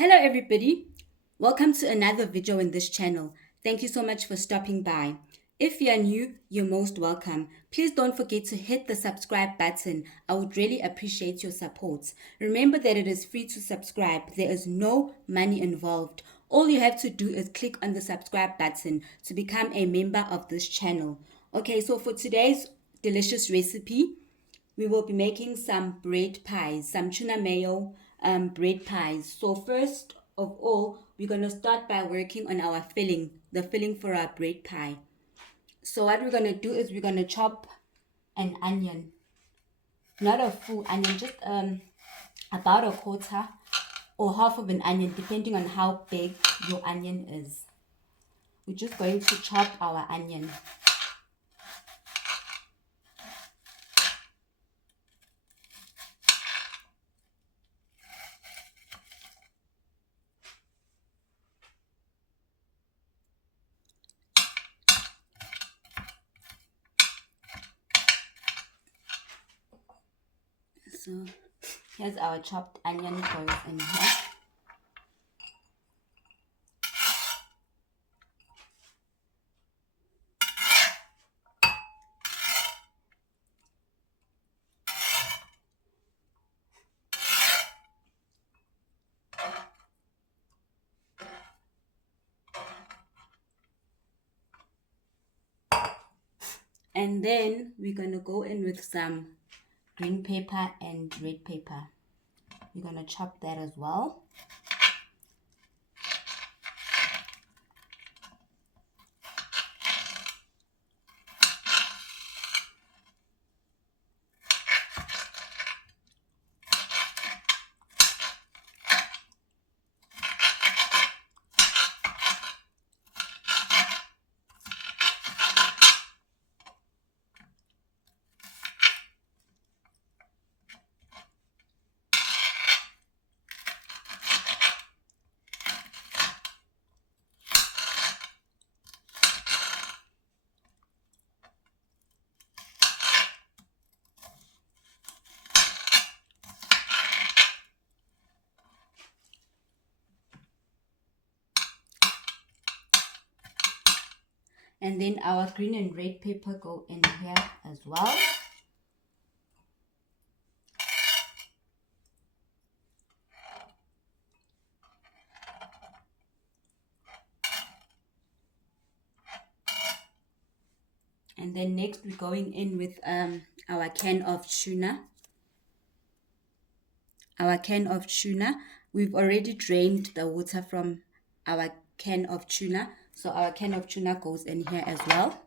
Hello everybody, welcome to another video in this channel. Thank you so much for stopping by. If you are new, you're most welcome. Please don't forget to hit the subscribe button. I would really appreciate your support. Remember that it is free to subscribe. There is no money involved. All you have to do is click on the subscribe button to become a member of this channel. Okay, so for today's delicious recipe, we will be making some bread pies, some tuna mayo bread pies. So first of all, we're going to start by working on our filling, the filling for our bread pie. So what we're going to do is we're going to chop an onion, not a full onion, just about a quarter or half of an onion, depending on how big your onion is. We're just going to chop our onion. So here's our chopped onion goes in here. And then we're going to go in with some green pepper and red pepper. We're going to chop that as well. And then our green and red pepper go in here as well. And then next we're going in with our can of tuna. Our can of tuna. We've already drained the water from our can of tuna. So our can of tuna goes in here as well.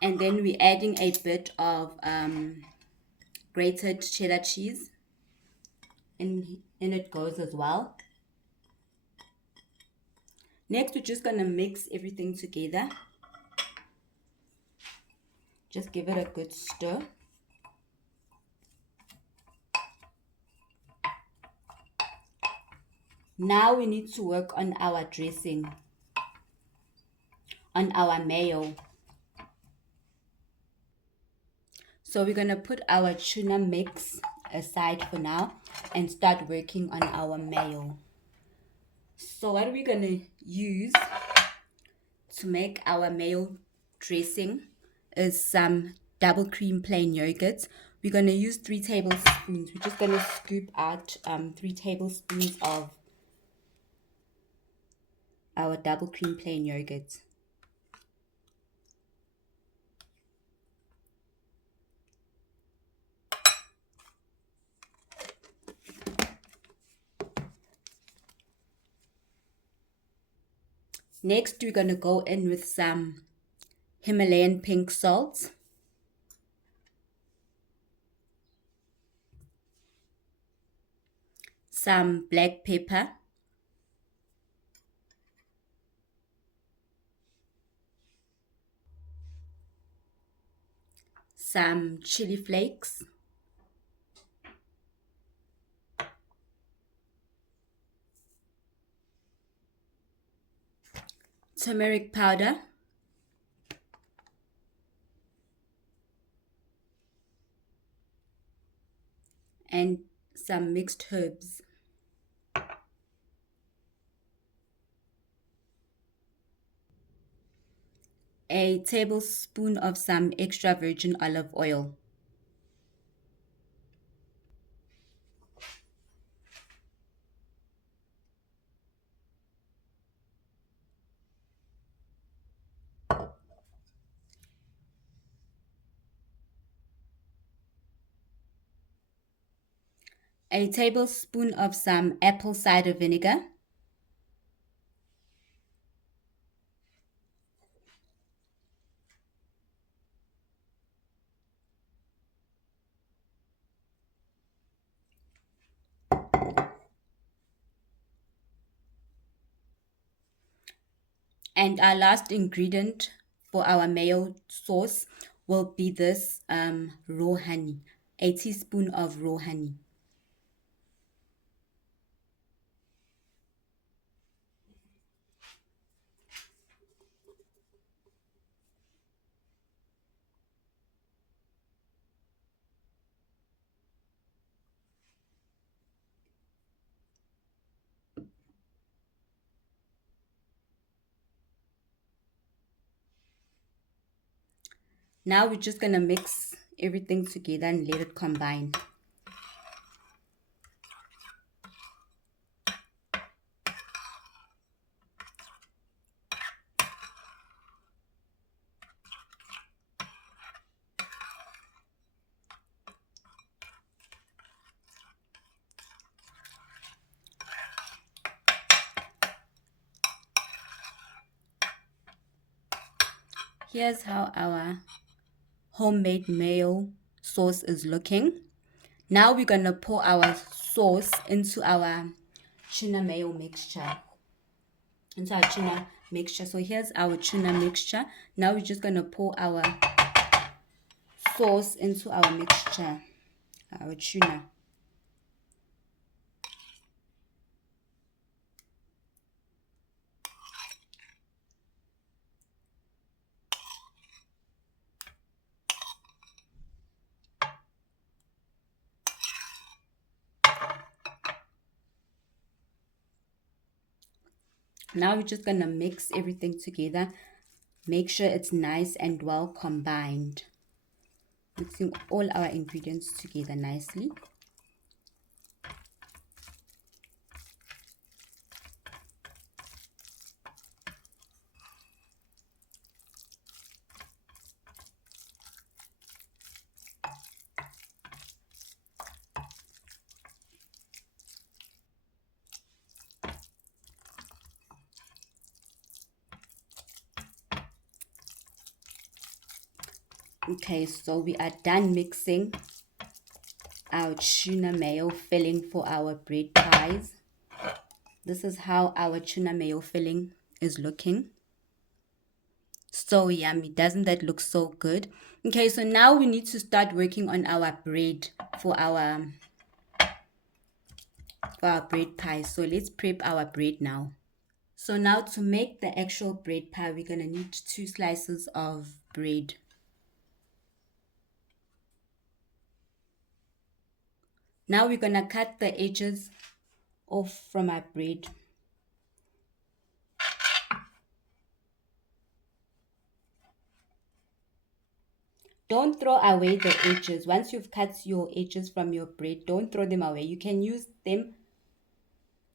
And then we're adding a bit of grated cheddar cheese. And it goes as well. Next, we're just going to mix everything together. Just give it a good stir. Now we need to work on our dressing, on our mayo. So we're going to put our tuna mix aside for now and start working on our mayo. So what we're going to use to make our mayo dressing is some double cream plain yogurt. We're going to use 3 tablespoons. We're just going to scoop out 3 tablespoons of our double cream plain yogurt. Next, we're going to go in with some Himalayan pink salt, some black pepper, some chili flakes, turmeric powder, and some mixed herbs. A tablespoon of some extra virgin olive oil. A tablespoon of some apple cider vinegar. And our last ingredient for our mayo sauce will be this raw honey, a teaspoon of raw honey. Now we're just going to mix everything together and let it combine. Here's how our homemade mayo sauce is looking. Now we're going to pour our sauce into our tuna mayo mixture. So here's our tuna mixture. Now we're just going to pour our sauce into our mixture, our tuna. Now we're just going to mix everything together. Make sure it's nice and well combined. Mixing all our ingredients together nicely. Okay, so we are done mixing our tuna mayo filling for our bread pies. This is how our tuna mayo filling is looking. So yummy. Doesn't that look so good? Okay, so now we need to start working on our bread for our bread pie. So let's prep our bread now. So now to make the actual bread pie, we're going to need 2 slices of bread. Now we're going to cut the edges off from our bread. Don't throw away the edges. Once you've cut your edges from your bread, don't throw them away. You can use them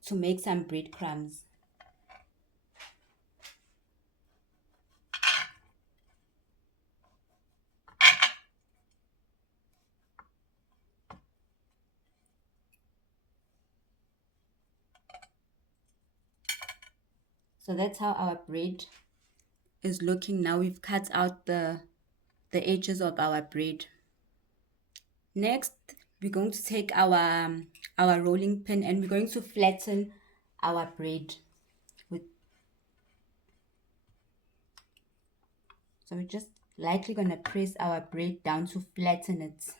to make some breadcrumbs. So that's how our bread is looking now. We've cut out the edges of our bread. Next, we're going to take our rolling pin and we're going to flatten our bread so we're just lightly going to press our bread down to flatten it.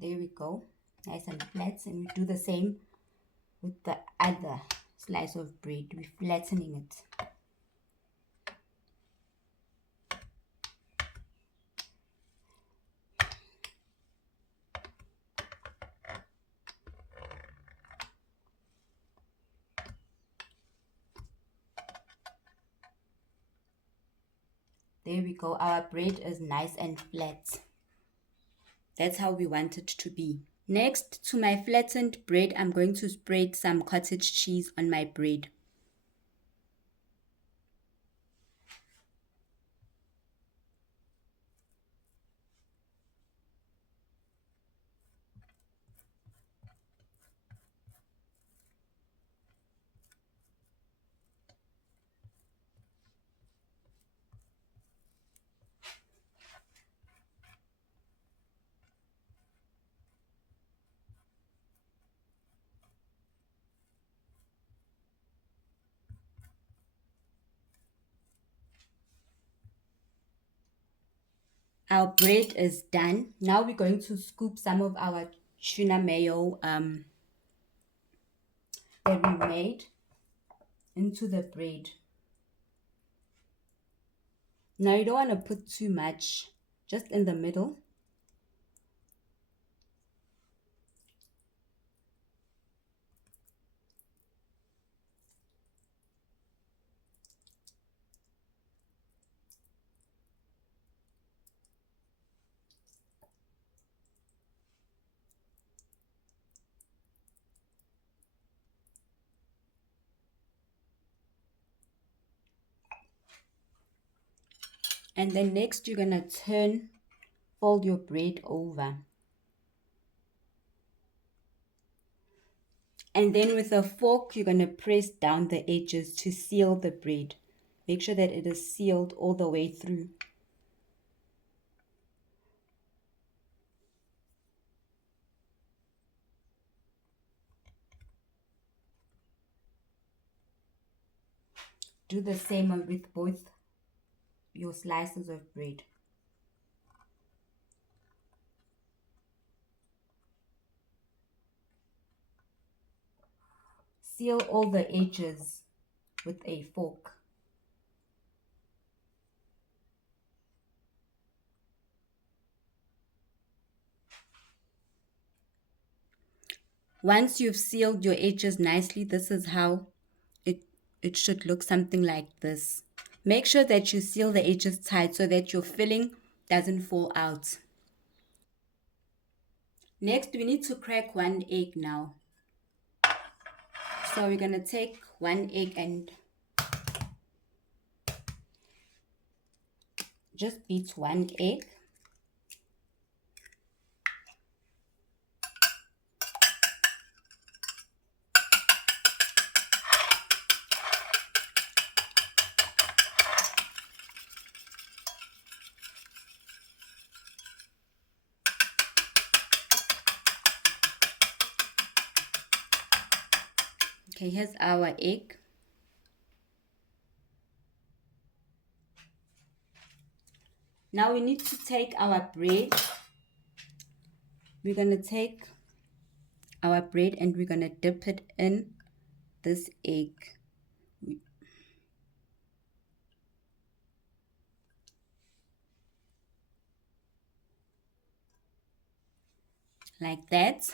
There we go. Nice and flat. And we do the same with the other slice of bread. We're flattening it. There we go. Our bread is nice and flat. That's how we want it to be. Next, to my flattened bread, I'm going to spread some cottage cheese on my bread. Our bread is done. Now we're going to scoop some of our tuna mayo that we made into the bread. Now you don't want to put too much, just in the middle. And then next you're going to fold your bread over. And then with a fork, you're going to press down the edges to seal the bread. Make sure that it is sealed all the way through. Do the same with both your slices of bread. Seal all the edges with a fork. Once you've sealed your edges nicely, this is how it should look, something like this. Make sure that you seal the edges tight so that your filling doesn't fall out. Next, we need to crack 1 egg now. So we're going to take 1 egg and just beat 1 egg. Okay, here's our egg. Now we need to take our bread. We're going to take our bread and we're going to dip it in this egg. Like that.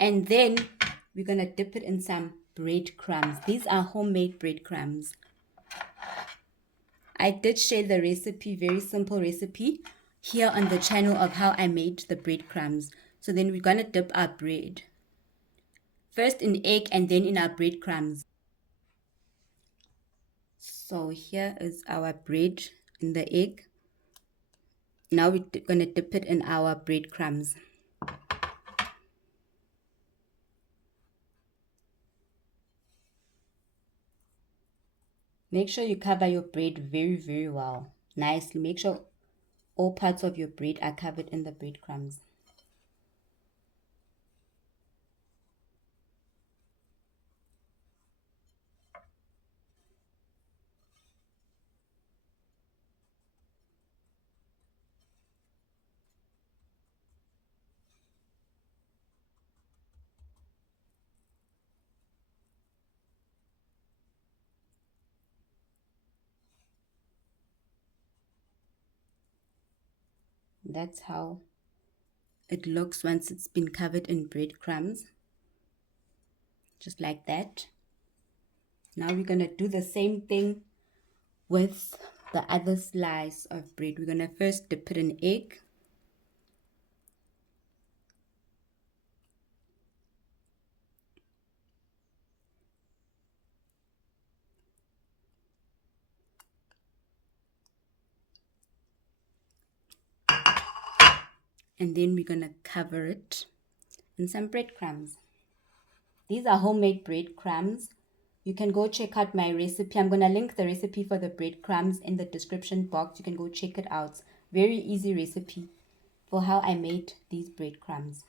And then we're going to dip it in some breadcrumbs. These are homemade breadcrumbs. I did share the recipe, very simple recipe, here on the channel of how I made the breadcrumbs. So then we're going to dip our bread. First in egg and then in our breadcrumbs. So here is our bread in the egg. Now we're going to dip it in our breadcrumbs. Make sure you cover your bread very, very well. Nicely. Make sure all parts of your bread are covered in the breadcrumbs. That's how it looks once it's been covered in breadcrumbs. Just like that. Now we're going to do the same thing with the other slice of bread. We're going to first dip it in egg. And then we're going to cover it in some breadcrumbs. These are homemade breadcrumbs. You can go check out my recipe. I'm going to link the recipe for the breadcrumbs in the description box. You can go check it out. Very easy recipe for how I made these breadcrumbs.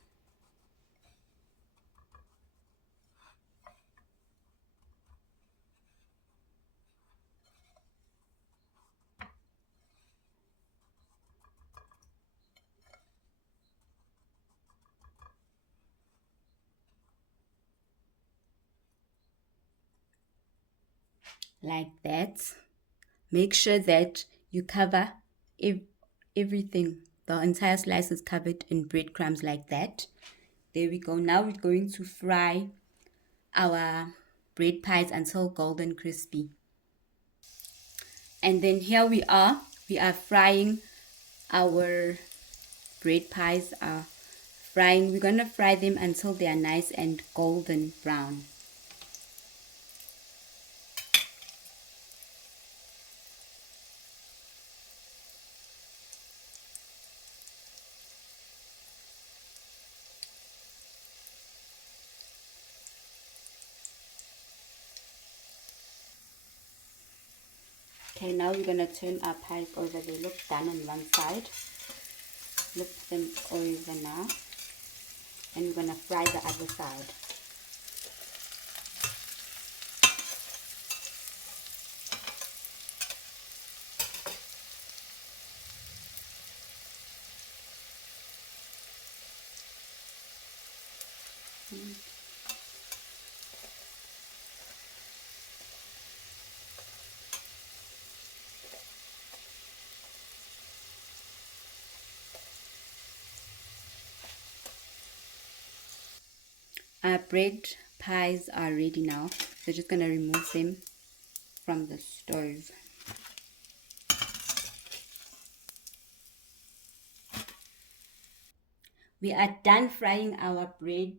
Like that. Make sure that you cover everything. The entire slice is covered in breadcrumbs like that. There we go. Now we're going to fry our bread pies until golden crispy. And then here we are frying our bread pies. We're gonna fry them until they are nice and golden brown. Okay, now we're gonna turn our pies over. They look done on one side. Flip them over now, and we're gonna fry the other side. Our bread pies are ready now. So just gonna remove them from the stove. We are done frying our bread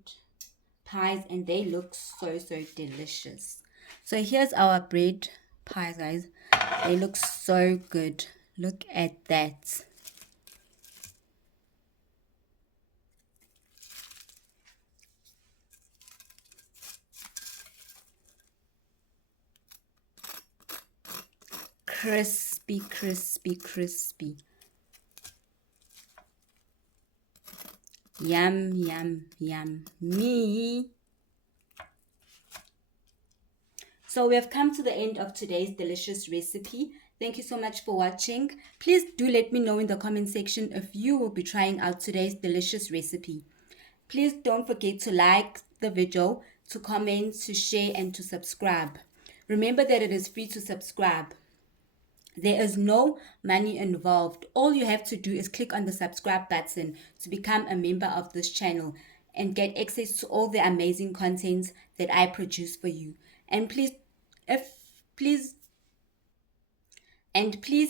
pies and they look so delicious. So here's our bread pies, guys. They look so good. Look at that. Crispy, crispy, crispy. Yum, yum, yum, me. So we have come to the end of today's delicious recipe. Thank you so much for watching. Please do let me know in the comment section if you will be trying out today's delicious recipe. Please don't forget to like the video, to comment, to share, and to subscribe. Remember that it is free to subscribe. There is no money involved. All you have to do is click on the subscribe button to become a member of this channel and get access to all the amazing content that I produce for you. And please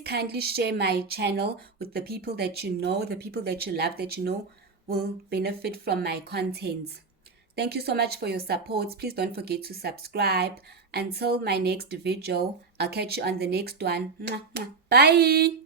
kindly share my channel with the people that you know, the people that you love, that you know will benefit from my content. Thank you so much for your support. Please don't forget to subscribe. Until my next video, I'll catch you on the next one. Bye.